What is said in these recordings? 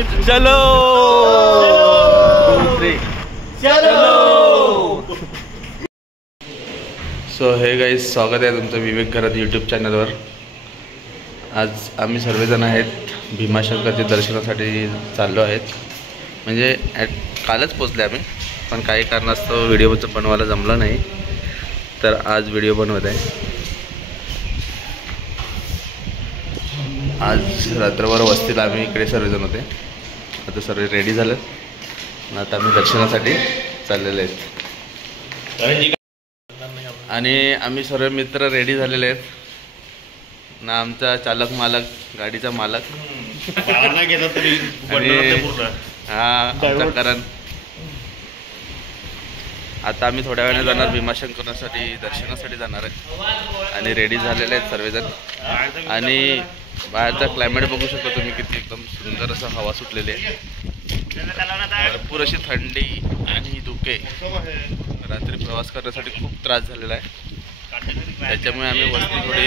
चलो चलो। सो हे गाईज, स्वागत आहे तुमचं विवेक घरात यूट्यूब चॅनलवर। आज आम्ही सर्वजण आहेत भीमाशंकरच्या दर्शनासाठी चाललो आहेत। म्हणजे कालच पोचले आम्ही, पण काही कारणास्तव व्हिडिओ बनवायला जमलं नाही, तर आज व्हिडिओ बनवत आहे। आज रात्रभर वस्तीला आम्ही इकडे सर्वजण होते। आता सर्व रेडी झालं, आता आम्ही दर्शनासाठी चाललेले आहेत आणि आम्ही सर्व मित्र रेडी झालेले आहेत ना। आमचा चालक मालक, गाडीचा मालक आमचा करण। आता आम्ही थोड्या वेळाने जाणार भीमाशंकरासाठी दर्शनासाठी जाणार आहे आणि रेडी झालेले आहेत सर्वजण। आणि बाहेरचा क्लायमेट बघू शकता तुम्ही, किती एकदम सुंदर असं हवा सुटलेली आहे, भरपूर अशी थंडी आणि धुके। रात्री प्रवास करण्यासाठी खूप त्रास झालेला आहे, त्याच्यामुळे आम्ही वस्ती थोडी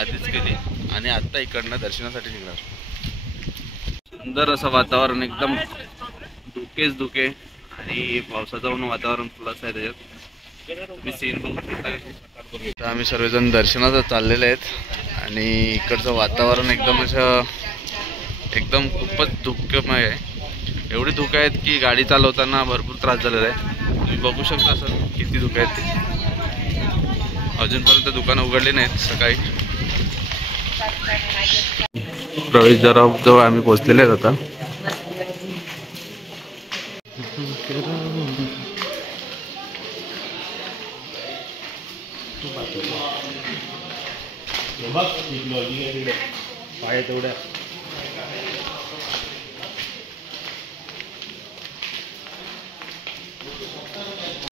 आधीच केली आणि आत्ता इकडनं दर्शनासाठी निघणार। सुंदर असं वातावरण, एकदम धुकेच धुके आणि पावसाचं पण वातावरण प्लस आहे त्याच्यात। तुम्ही सीन बघू शकता। आम्ही सर्वजण दर्शनाला चाललेले आहेत आणि इकडचं वातावरण एकदम खूपच धुकेमय आहे। एवढी धुके आहेत की गाडी चालवताना भरपूर त्रास झालेला आहे। तुम्ही बघू शकता सर किती धुके आहेत ते। अजूनपर्यंत दुकानं उघडली नाहीत। सकाळी प्रवेशद्वाराजवळ आम्ही पोहोचलेले आहेत आता।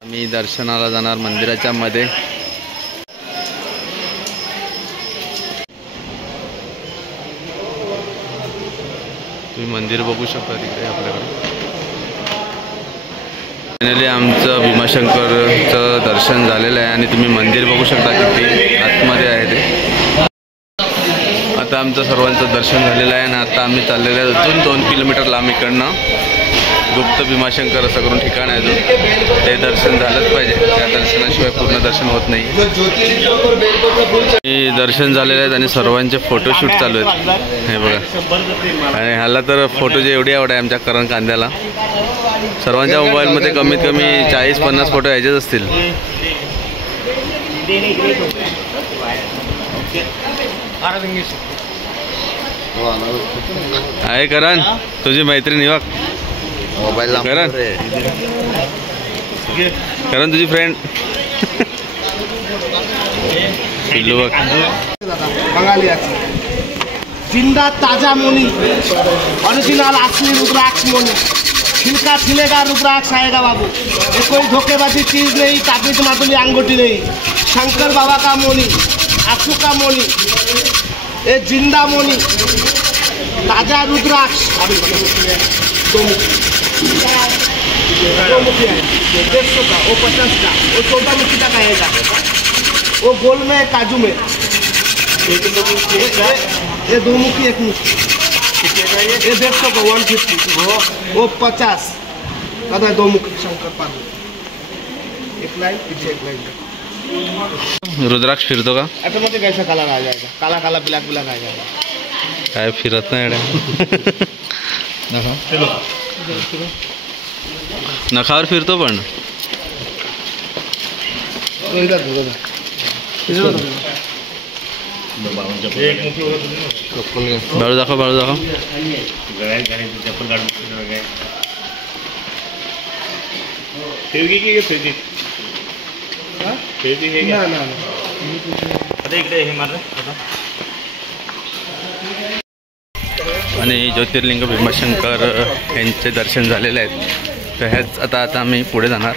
आम्ही दर्शनाला जाणार मंदिराच्या मध्ये। तुम्ही मंदिर बघू शकता तिकडे आपल्याकडे। फायनली आमचं भीमाशंकरचं दर्शन झालेलं आहे आणि तुम्ही मंदिर बघू शकता किती आतमध्ये आहे ते। आता आमचं सर्वांचं दर्शन झालेलं आहे आणि आता आम्ही चाललेलं आहे अजून 2 किलोमीटर लांब इकडनं गुप्त भीमाशंकर असं करून ठिकाण आहे अजून। ते दर्शन झालंच पाहिजे, त्या दर्शनाशिवाय पूर्ण दर्शन होत नाही। दर्शन झालेले आहेत आणि सर्वांचे फोटोशूट चालू आहेत, हे बघा। आणि ह्याला तर फोटोची एवढी आवड आहे आमच्या करण कांद्याला। सर्वांच्या मोबाईलमध्ये कमीत कमी 40-50 फोटो यायचेच असतील। आहे करण, तुझी मैत्रीण बघ मोबाईल। करण तुझी फ्रेंड पिल्लू बघ। जिंदा ताजा मोनी, ओरिजिनल असली रुद्राक्ष मोनी। छिलका छिलेगा रुद्राक्ष आएगा बाबू। ये कोई धोखेबाजी चीज नहीं, ताबीज मातुली अंगूठी नहीं। शंकर बाबा का मोनी, आंसू का मोनी, ये जिंदा मोनी, ताजा रुद्राक्ष। दो मुखी है, 150 का, वो 50 का, वो 14 मुखी का आएगा। वो गोल में, काजू में। ये 2 मुखी 1 मुखी। ये 150 का, 150। वो 50 का 2 मुखी शंकर पार्वती। 1 लाइन पीछे 1 लाइन। रुद्राक्ष फिरतो का? ऑटोमेटिक ऐसा कलर आ जाएगा, काला काला ब्लैक ब्लैक आ जाएगा। काय फिरत नाही नखावर फिरतो पण। बाळू दाखव, बाळू दाखव। आणि ज्योतिर्लिंग भीमाशंकर यांचे दर्शन झालेले आहेत, तर ह्याच आता आम्ही पुढे जाणार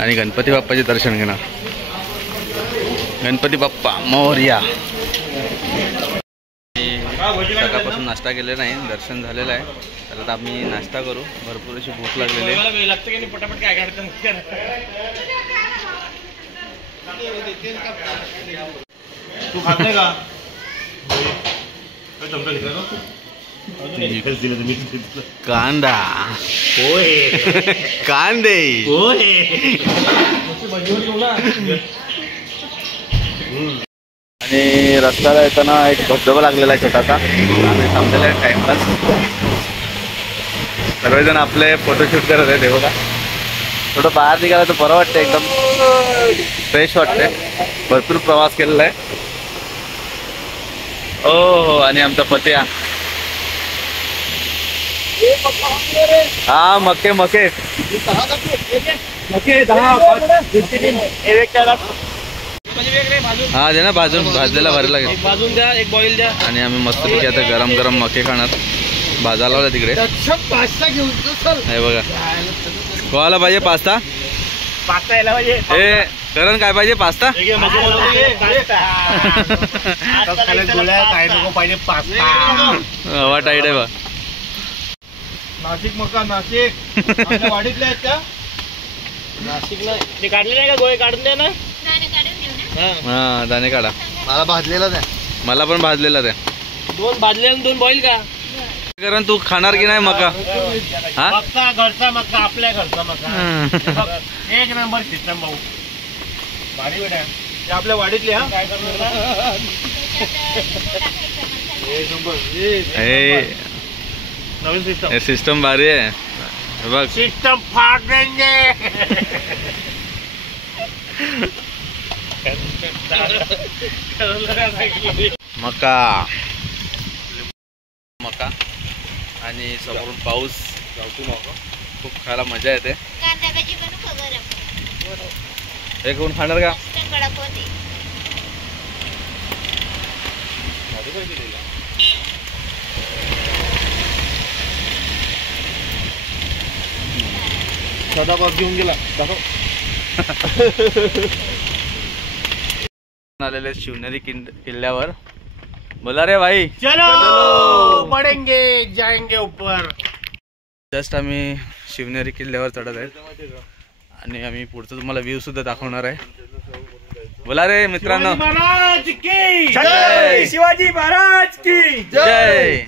आणि गणपती बाप्पाचे दर्शन घेणार। गणपती बाप्पा मोरया। सकाळपासून नाश्ता केलेला नाही, दर्शन झालेलं आहे, तर आता आम्ही नाश्ता करू। भरपूर अशी भूक लागलेली आहे। तू खाते का? कांदा पोहे कांदे आणि रस्त्याला येताना एक धबधबा लागलेला आहे छोटासा. आम्ही थांबलेला आहे टाइमपास. सर्वजण आपले फोटोशूट करत आहेत. हे बघा थोडं बाहेर निघालं तर बरं वाटतं, एकदम फ्रेश वाटते. भरपूर प्रवास केलेला आहे. हो आणि आमचा पत्या हा मके मके हा दे ना भाजलेला भरायला लागेल. भाजून द्या, एक बॉईल द्या. आणि आम्ही मस्तपैकी आता गरम गरम मके खाणार. भाजा लावला तिकडे. पास्ता घेऊन हे बघा कोणाला पाहिजे पास्ता? पास्ता यायला पाहिजे. ए करण काय पाहिजे? पास्ता पाहिजे पास्ता. हवा टाईट आहे बा. नाशिक मका नाशिक वाडीतले आहेत का? नाशिकला ते काढले नाही का? गोळे काढून द्या ना. हा दाणे काढा. मला भाजलेला द्या. मला पण भाजलेला द्या. 2 भाजले आणि 2 बॉईल का? कारण तू खाणार की नाही मका? हा मका घरचा मका, आपल्या घरचा मका. एक नंबर सिस्टम भाऊ. भारी बेटा ते आपल्या वाडीतले. हा काय करणार? एक नंबर नवीन सिस्टम. सिस्टम भारी आहे बघ. सिस्टम फाड़ देंगे. मका मका आणि समोरून पाऊस. खूप खायला मजा येते. हे कोण खाणार का? सदाबाद घेऊन गेला. आलेले शिवनेरी किल्ल्यावर. बोला रे भाई. चलो पडेंगे जाएंगे ऊपर. जस्ट आम्ही शिवनेरी किल्ल्यावर चढत आहेत आणि आम्ही पुढचं तुम्हाला व्ह्यू सुद्धा दाखवणार आहे. बोला रे मित्रांनो. महाराज की जय. शिवाजी महाराज की जय.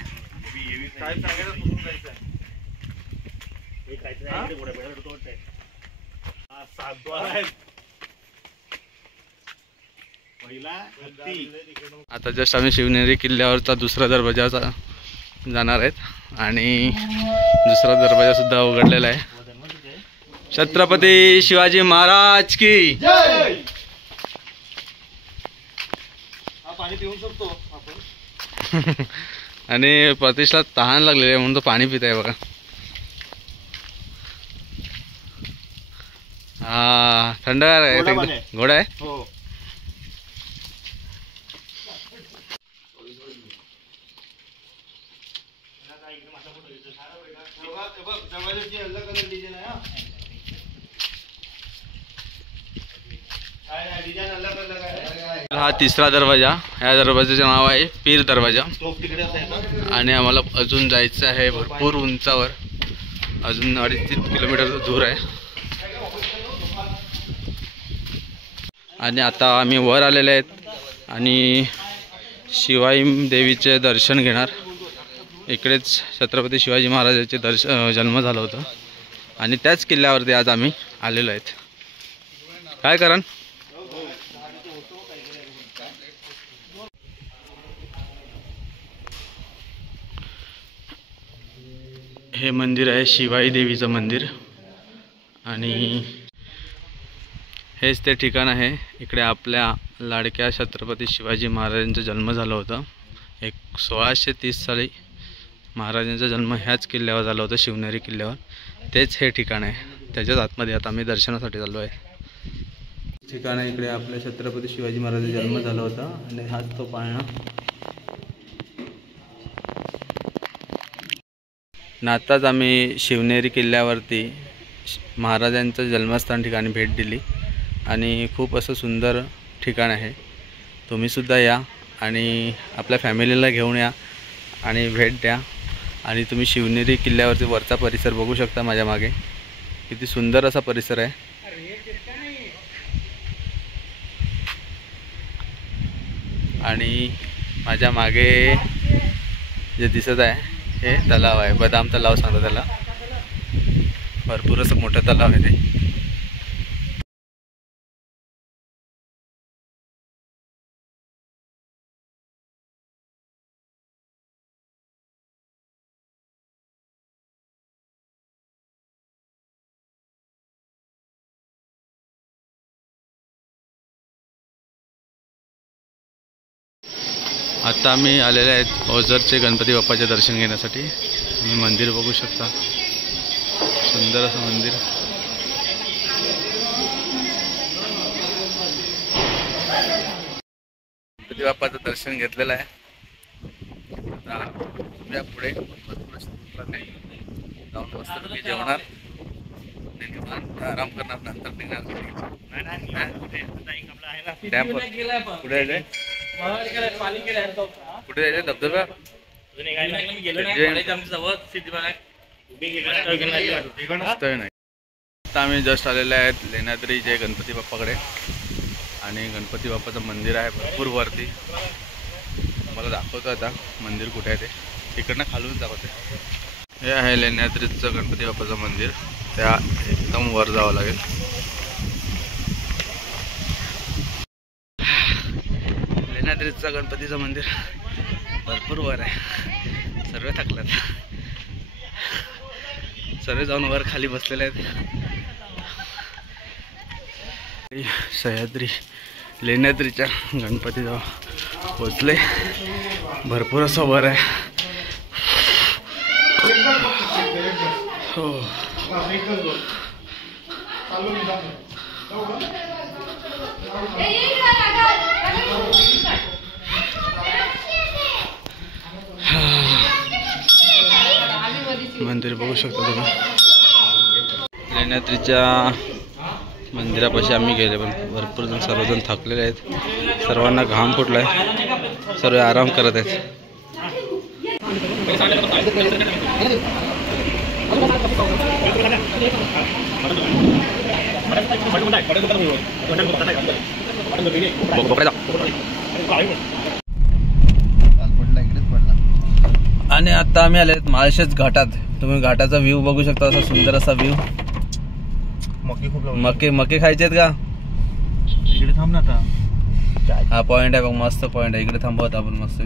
आता जस्ट आम्ही शिवनेरी किल्ल्यावरचा दुसरा दरवाजा जाणार आहेत आणि दुसरा दरवाजा सुद्धा उघडलेला आहे. छत्रपती शिवाजी महाराज की जय. पाणी पिऊ शकतो आपण. आणि प्रतिष्ठा तहान लागलेली आहे म्हणून तो पाणी पित आहे बघा. हा थंडगार आहे. घोडा आहे. हो. हा तिसरा दरवाजा. ह्या दरवाजाचे नाव आहे पीर दरवाजा. आणि आम्हाला अजून जायचं आहे भरपूर उंचावर. अजून 2.5-3 किलोमीटर दूर आहे. आणि आता आम्ही वर आलेले आहेत आणि शिवाई देवीचे दर्शन घेणार. इकडेच छत्रपती शिवाजी महाराजांचे जन्म झालं होतं आणि त्याच किल्ल्यावरती आज आम्ही आलेलो आहेत. काय करण? हे मंदिर आहे शिवाई देवीचं मंदिर आणि हेच ते ठिकाण आहे. इकडे आपल्या लाडक्या छत्रपती शिवाजी महाराजांचा जन्म झाला होता. 1630 साली महाराजांचा जन्म ह्याच किल्ल्यावर झाला होता, शिवनेरी किल्ल्यावर. तेच हे ठिकाण आहे. त्याच्याच आतमध्ये आता आम्ही दर्शनासाठी चाललो आहे. ठिकाण आहे इकडे आपल्या छत्रपती शिवाजी महाराजांचा जन्म झाला होता आणि हाच तो पाळणा. आताच आम्ही शिवनेरी किल्ल्यावरती महाराजांचं जन्मस्थान ठिकाणी भेट दिली आणि खूप असं सुंदर ठिकाण आहे. तुम्हीसुद्धा या आणि आपल्या फॅमिलीला घेऊन या आणि भेट द्या. आणि तुम्ही शिवनेरी किल्ल्यावरती वरचा परिसर बघू शकता. माझ्या मागे किती सुंदर असा परिसर आहे. आणि माझ्या मागे जे दिसत आहे हे तलाव आहे, बदाम तलाव सांगतात त्याला. भरपूर असं मोठं तलाव आहे ते. आता आम्ही आलेले आहेत ओझरचे गणपती बाप्पाचे दर्शन घेण्यासाठी. तुम्ही मंदिर बघू शकता, सुंदर असं मंदिर. गणपती बाप्पाचं दर्शन घेतलेलं आहे. आता पुढे जाऊन मस्तपैकी जेवणार, आराम करणार, नंतर निघणार. पुढे कुठे जायचं धबधबा? आता आम्ही जस्ट आलेले आहेत लेण्याद्री जे गणपती बाप्पाकडे. आणि गणपती बाप्पाचं मंदिर आहे भरपूर वरती. मला दाखवतो आता मंदिर कुठे आहे ते, तिकडनं खालून दाखवते. हे आहे लेण्याद्रीचं गणपती बाप्पाचं मंदिर, त्या एकदम वर जावं लागेल. लेण्याद्रीचं गणपतीचं मंदिर भरपूर वर आहे. सर्व थकल्यात, सर्व जाऊन वर खाली बसलेले आहेत. सह्याद्री लेण्याद्रीच्या गणपतीजवळ पोचले. भरपूर असं वर आहे. हो मंदिर बघू शकता तुम्ही. लेण्याद्रीच्या मंदिरापाशी आम्ही गेले, पण भरपूर जण सर्वजण थकलेले आहेत. सर्वांना घाम फुटलाय, सर्व आराम करत आहेत. आणि आता आम्ही आले माळशेज घाटात. तुम्ही घाटाचा व्ह्यू बघू शकता, असा सुंदर असा व्ह्यू. मके खायचे आहेत का? इकडे थांब ना आता. हा पॉइंट आहे बघ, मस्त पॉइंट आहे. इकडे थांबवत आपण मस्त.